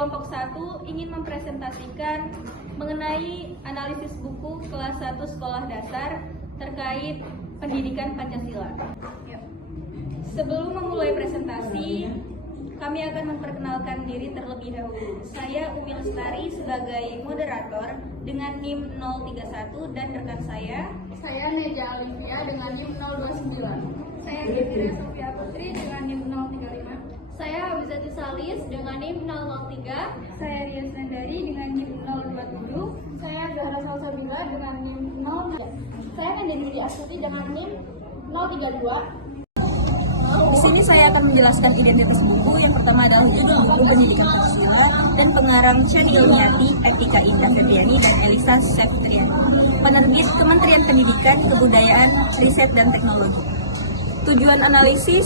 kelompok 1 ingin mempresentasikan mengenai analisis buku kelas 1 sekolah dasar terkait pendidikan Pancasila. Sebelum memulai presentasi, kami akan memperkenalkan diri terlebih dahulu. Saya Umi Lestari sebagai moderator dengan NIM 031 dan rekan saya Neja Alivia dengan NIM 029. Saya Gembira Sofia Putri dengan NIM 035. Saya Habizati Salis dengan NIM 003. Saya Rias Nandari dengan NIM 020. Saya Zahra Salsabila dengan NIM 0. Saya Nandini Widi Astuti dengan NIM 032. Di sini saya akan menjelaskan identitas buku. Yang pertama adalah judul buku Pendidikan Pancasila dan pengarang Syari Ilmiati, Etika Indah Febriani dan Elisa Septriani. Penerbit Kementerian Pendidikan, Kebudayaan, Riset dan Teknologi. Tujuan analisis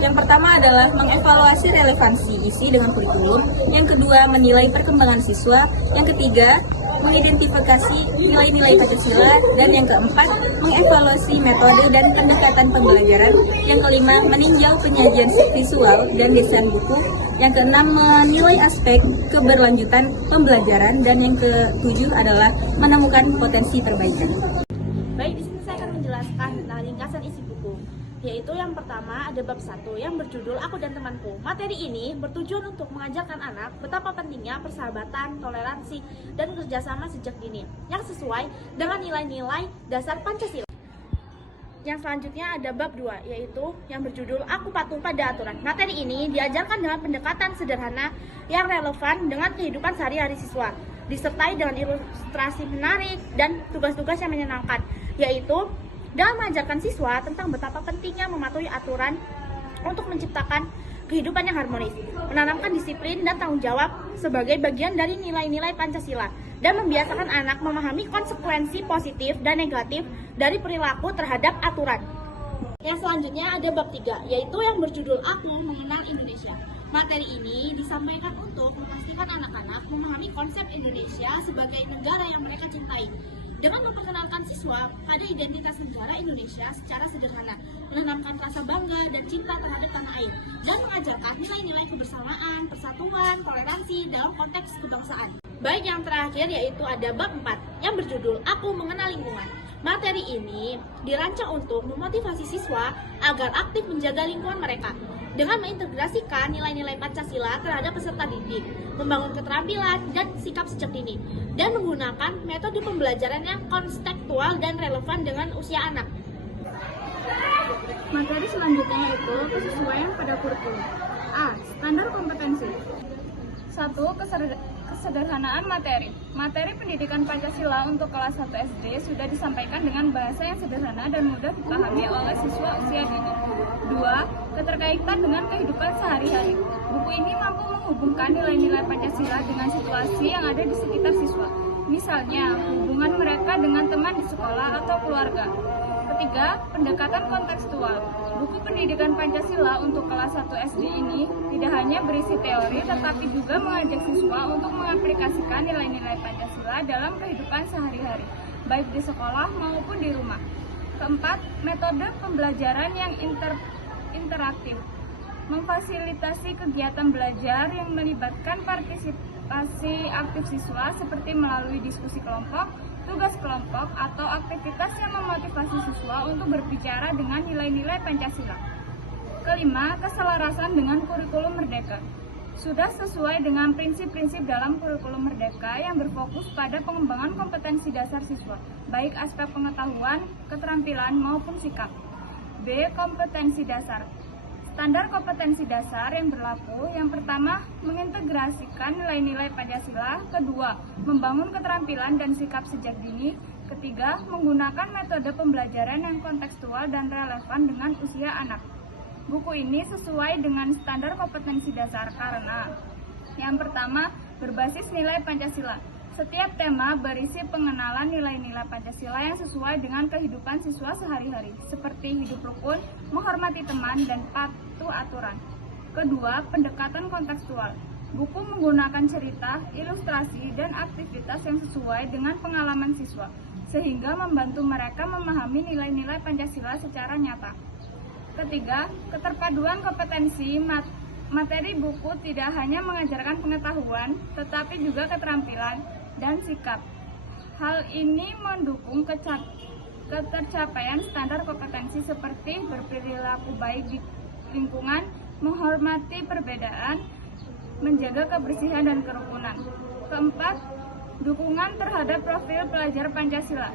yang pertama adalah mengevaluasi relevansi isi dengan kurikulum, yang kedua menilai perkembangan siswa, yang ketiga mengidentifikasi nilai-nilai Pancasila, dan yang keempat mengevaluasi metode dan pendekatan pembelajaran, yang kelima meninjau penyajian visual dan desain buku, yang keenam menilai aspek keberlanjutan pembelajaran, dan yang ketujuh adalah menemukan potensi perbaikan. Baik, di sini saya akan menjelaskan tentang ringkasan isi buku, yaitu yang pertama ada bab 1 yang berjudul Aku dan Temanku. Materi ini bertujuan untuk mengajarkan anak betapa pentingnya persahabatan, toleransi, dan kerjasama sejak dini yang sesuai dengan nilai-nilai dasar Pancasila. Yang selanjutnya ada bab 2, yaitu yang berjudul Aku Patuh Pada Aturan. Materi ini diajarkan dengan pendekatan sederhana yang relevan dengan kehidupan sehari-hari siswa, disertai dengan ilustrasi menarik dan tugas-tugas yang menyenangkan, yaitu dalam mengajarkan siswa tentang betapa pentingnya mematuhi aturan untuk menciptakan kehidupan yang harmonis, menanamkan disiplin dan tanggung jawab sebagai bagian dari nilai-nilai Pancasila, dan membiasakan anak memahami konsekuensi positif dan negatif dari perilaku terhadap aturan. Yang selanjutnya ada bab 3, yaitu yang berjudul Aku Mengenal Indonesia. Materi ini disampaikan untuk memastikan anak-anak memahami konsep Indonesia sebagai negara yang mereka cintai, dengan memperkenalkan siswa pada identitas negara Indonesia secara sederhana, menanamkan rasa bangga dan cinta terhadap tanah air, dan mengajarkan nilai-nilai kebersamaan, persatuan, toleransi dalam konteks kebangsaan. Baik, yang terakhir yaitu ada bab 4 yang berjudul Aku Mengenal Lingkungan. Materi ini dirancang untuk memotivasi siswa agar aktif menjaga lingkungan mereka dengan mengintegrasikan nilai-nilai Pancasila terhadap peserta didik, membangun keterampilan dan sikap sejak dini, dan menggunakan metode pembelajaran yang kontekstual dan relevan dengan usia anak. Materi selanjutnya yaitu kesesuaian pada kurikulum. A. Standar kompetensi. 1. Kesederhanaan materi. Materi pendidikan Pancasila untuk kelas 1 SD sudah disampaikan dengan bahasa yang sederhana dan mudah dipahami oleh siswa usia dini. 2. Keterkaitan dengan kehidupan sehari-hari. Buku ini mampu menghubungkan nilai-nilai Pancasila dengan situasi yang ada di sekitar siswa. Misalnya, hubungan mereka dengan teman di sekolah atau keluarga. Ketiga, pendekatan kontekstual. Buku pendidikan Pancasila untuk kelas 1 SD ini tidak hanya berisi teori, tetapi juga mengajak siswa untuk mengaplikasikan nilai-nilai Pancasila dalam kehidupan sehari-hari, baik di sekolah maupun di rumah. Keempat, metode pembelajaran yang interaktif. Memfasilitasi kegiatan belajar yang melibatkan partisipasi aktif siswa seperti melalui diskusi kelompok, tugas kelompok, atau aktivitas yang memotivasi siswa untuk berbicara dengan nilai-nilai Pancasila. Kelima, keselarasan dengan kurikulum Merdeka. Sudah sesuai dengan prinsip-prinsip dalam kurikulum Merdeka yang berfokus pada pengembangan kompetensi dasar siswa, baik aspek pengetahuan, keterampilan, maupun sikap. B. Kompetensi dasar. Standar kompetensi dasar yang berlaku, yang pertama, mengintegrasikan nilai-nilai Pancasila. Kedua, membangun keterampilan dan sikap sejak dini. Ketiga, menggunakan metode pembelajaran yang kontekstual dan relevan dengan usia anak. Buku ini sesuai dengan standar kompetensi dasar karena yang pertama, berbasis nilai Pancasila. Setiap tema berisi pengenalan nilai-nilai Pancasila yang sesuai dengan kehidupan siswa sehari-hari, seperti hidup rukun, menghormati teman, dan patuh aturan. Kedua, pendekatan kontekstual. Buku menggunakan cerita, ilustrasi, dan aktivitas yang sesuai dengan pengalaman siswa, sehingga membantu mereka memahami nilai-nilai Pancasila secara nyata. Ketiga, keterpaduan kompetensi Materi buku tidak hanya mengajarkan pengetahuan, tetapi juga keterampilan dan sikap. Hal ini mendukung ketercapaian standar kompetensi seperti berperilaku baik di lingkungan, menghormati perbedaan, menjaga kebersihan dan kerukunan. Keempat, dukungan terhadap profil pelajar Pancasila.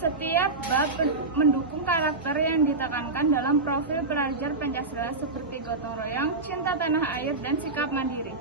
Setiap bab mendukung karakter yang ditekankan dalam profil pelajar Pancasila seperti gotong royong, cinta tanah air, dan sikap mandiri.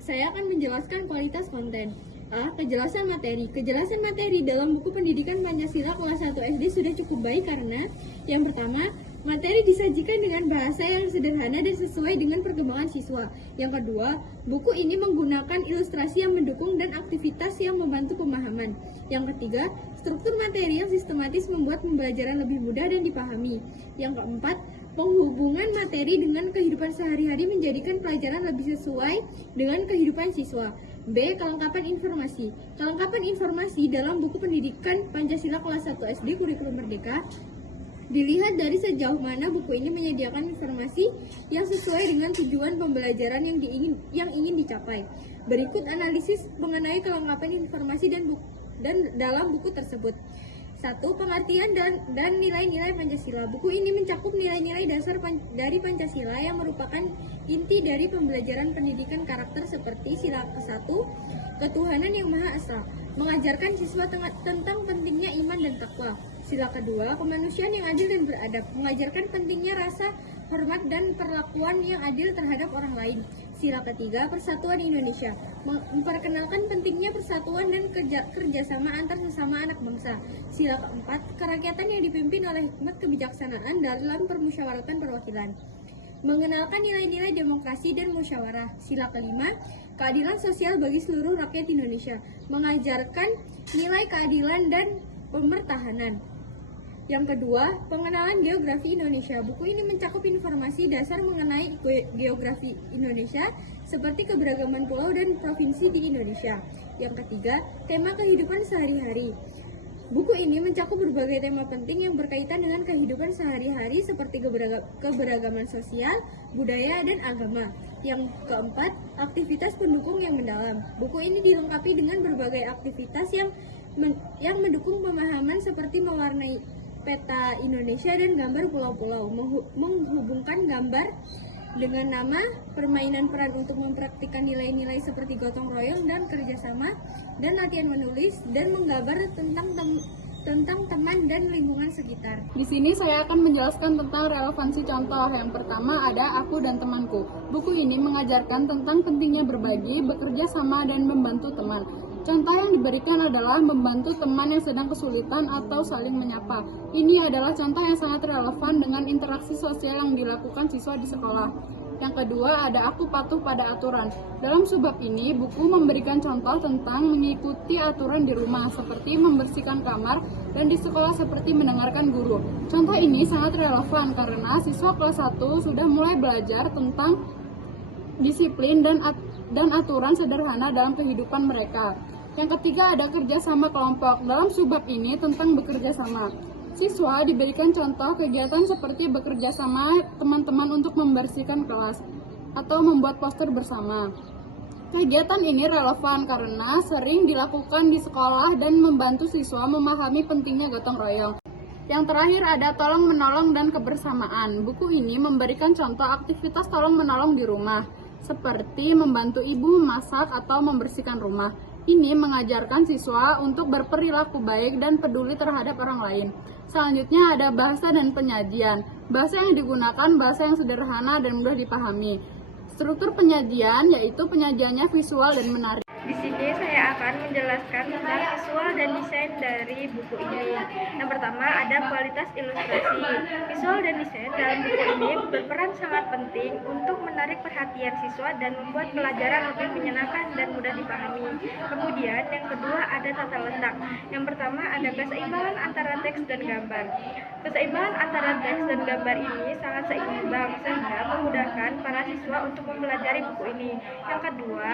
Saya akan menjelaskan kualitas konten. A. Kejelasan materi. Kejelasan materi dalam buku pendidikan Pancasila kelas 1 SD sudah cukup baik karena yang pertama, materi disajikan dengan bahasa yang sederhana dan sesuai dengan perkembangan siswa. Yang kedua, buku ini menggunakan ilustrasi yang mendukung dan aktivitas yang membantu pemahaman. Yang ketiga, struktur materi yang sistematis membuat pembelajaran lebih mudah dan dipahami. Yang keempat, penghubungan materi dengan kehidupan sehari-hari menjadikan pelajaran lebih sesuai dengan kehidupan siswa. B. Kelengkapan informasi. Kelengkapan informasi dalam buku pendidikan Pancasila kelas 1 SD Kurikulum Merdeka dilihat dari sejauh mana buku ini menyediakan informasi yang sesuai dengan tujuan pembelajaran yang ingin dicapai. Berikut analisis mengenai kelengkapan informasi dan dalam buku tersebut. 1. Pengertian dan nilai-nilai Pancasila. Buku ini mencakup nilai-nilai dasar dari Pancasila yang merupakan inti dari pembelajaran pendidikan karakter seperti sila ke-1, ketuhanan yang Maha Esa, mengajarkan siswa tentang pentingnya iman dan takwa. Sila kedua, kemanusiaan yang adil dan beradab, mengajarkan pentingnya rasa hormat dan perlakuan yang adil terhadap orang lain. Sila ketiga, persatuan Indonesia, memperkenalkan pentingnya persatuan dan kerjasama antar sesama anak bangsa. Sila keempat, kerakyatan yang dipimpin oleh hikmat kebijaksanaan dalam permusyawaratan perwakilan, mengenalkan nilai-nilai demokrasi dan musyawarah. Sila kelima, keadilan sosial bagi seluruh rakyat Indonesia, mengajarkan nilai keadilan dan pemertahanan. Yang kedua, pengenalan geografi Indonesia. Buku ini mencakup informasi dasar mengenai geografi Indonesia seperti keberagaman pulau dan provinsi di Indonesia. Yang ketiga, tema kehidupan sehari-hari. Buku ini mencakup berbagai tema penting yang berkaitan dengan kehidupan sehari-hari seperti keberagaman sosial, budaya, dan agama. Yang keempat, aktivitas pendukung yang mendalam. Buku ini dilengkapi dengan berbagai aktivitas yang mendukung pemahaman seperti mewarnai peta Indonesia dan gambar pulau-pulau, menghubungkan gambar dengan nama, permainan peran untuk mempraktikkan nilai-nilai seperti gotong royong dan kerjasama, dan latihan menulis dan menggambar tentang teman dan lingkungan sekitar. Di sini saya akan menjelaskan tentang relevansi contoh. Yang pertama ada Aku dan Temanku. Buku ini mengajarkan tentang pentingnya berbagi, bekerja sama, dan membantu teman. Contoh yang diberikan adalah membantu teman yang sedang kesulitan atau saling menyapa. Ini adalah contoh yang sangat relevan dengan interaksi sosial yang dilakukan siswa di sekolah. Yang kedua ada Aku Patuh Pada Aturan. Dalam subbab ini, buku memberikan contoh tentang mengikuti aturan di rumah, seperti membersihkan kamar, dan di sekolah seperti mendengarkan guru. Contoh ini sangat relevan karena siswa kelas 1 sudah mulai belajar tentang disiplin dan aturan sederhana dalam kehidupan mereka. Yang ketiga ada kerja sama kelompok. Dalam subbab ini tentang bekerja sama. Siswa diberikan contoh kegiatan seperti bekerja sama teman-teman untuk membersihkan kelas atau membuat poster bersama. Kegiatan ini relevan karena sering dilakukan di sekolah dan membantu siswa memahami pentingnya gotong royong. Yang terakhir ada tolong menolong dan kebersamaan. Buku ini memberikan contoh aktivitas tolong menolong di rumah, seperti membantu ibu memasak atau membersihkan rumah. Ini mengajarkan siswa untuk berperilaku baik dan peduli terhadap orang lain. Selanjutnya ada bahasa dan penyajian. Bahasa yang digunakan bahasa yang sederhana dan mudah dipahami. Struktur penyajian yaitu penyajiannya visual dan menarik. Di sini saya akan menjelaskan tentang visual dan desain dari buku ini. Yang pertama ada kualitas ilustrasi. Visual dan desain dalam buku ini berperan sangat penting untuk menarik perhatian siswa dan membuat pelajaran lebih menyenangkan dan mudah dipahami. Kemudian yang kedua ada tata letak. Yang pertama ada keseimbangan antara teks dan gambar. Keseimbangan antara teks dan gambar ini sangat seimbang sehingga memudahkan para siswa untuk mempelajari buku ini. Yang kedua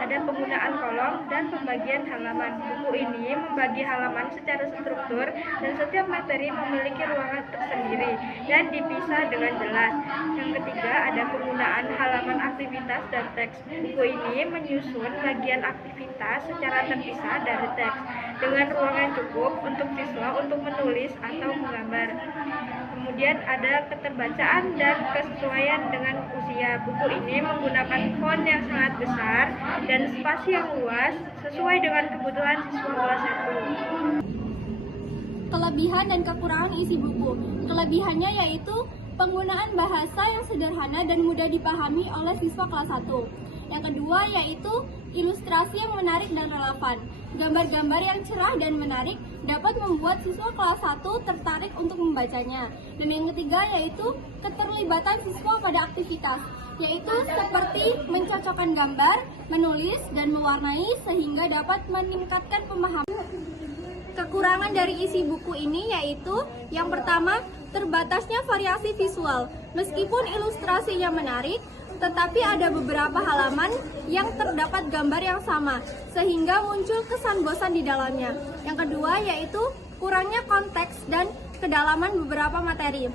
ada penggunaan kolom dan pembagian halaman. Buku ini membagi halaman secara struktur dan setiap materi memiliki ruangan tersendiri dan dipisah dengan jelas. Yang ketiga, ada penggunaan halaman aktivitas dan teks. Buku ini menyusun bagian aktivitas secara terpisah dari teks dengan ruang yang cukup untuk siswa untuk menulis atau menggambar. Kemudian ada keterbacaan dan kesesuaian dengan usia. Buku ini menggunakan font yang sangat besar dan spasi yang luas sesuai dengan kebutuhan siswa kelas 1. Kelebihan dan kekurangan isi buku. Kelebihannya yaitu penggunaan bahasa yang sederhana dan mudah dipahami oleh siswa kelas 1. Yang kedua yaitu ilustrasi yang menarik dan relevan. Gambar-gambar yang cerah dan menarik dapat membuat siswa kelas 1 tertarik untuk membacanya. Dan yang ketiga yaitu keterlibatan siswa pada aktivitas, yaitu seperti mencocokkan gambar, menulis, dan mewarnai sehingga dapat meningkatkan pemahaman. Kekurangan dari isi buku ini yaitu yang pertama, terbatasnya variasi visual. Meskipun ilustrasinya menarik, tetapi ada beberapa halaman yang terdapat gambar yang sama, sehingga muncul kesan bosan di dalamnya. Yang kedua yaitu kurangnya konteks dan kedalaman beberapa materi.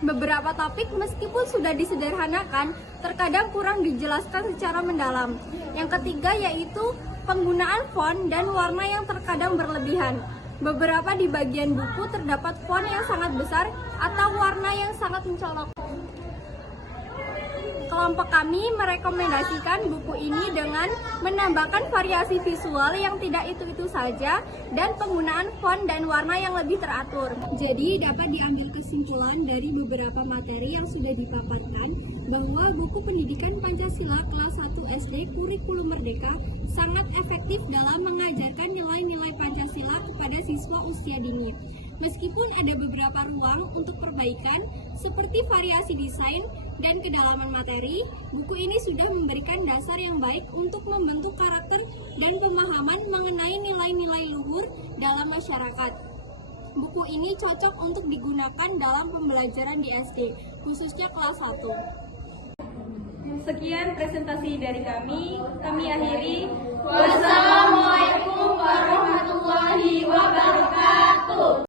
Beberapa topik meskipun sudah disederhanakan, terkadang kurang dijelaskan secara mendalam. Yang ketiga yaitu penggunaan font dan warna yang terkadang berlebihan. Beberapa di bagian buku terdapat font yang sangat besar atau warna yang sangat mencolok. Kelompok kami merekomendasikan buku ini dengan menambahkan variasi visual yang tidak itu-itu saja dan penggunaan font dan warna yang lebih teratur. Jadi dapat diambil kesimpulan dari beberapa materi yang sudah dipaparkan bahwa buku pendidikan Pancasila kelas 1 SD Kurikulum Merdeka sangat efektif dalam mengajarkan nilai-nilai Pancasila kepada siswa usia dini. Meskipun ada beberapa ruang untuk perbaikan seperti variasi desain dan kedalaman materi, buku ini sudah memberikan dasar yang baik untuk membentuk karakter dan pemahaman mengenai nilai-nilai luhur dalam masyarakat. Buku ini cocok untuk digunakan dalam pembelajaran di SD, khususnya kelas 1. Sekian presentasi dari kami akhiri. Wassalamualaikum warahmatullahi wabarakatuh.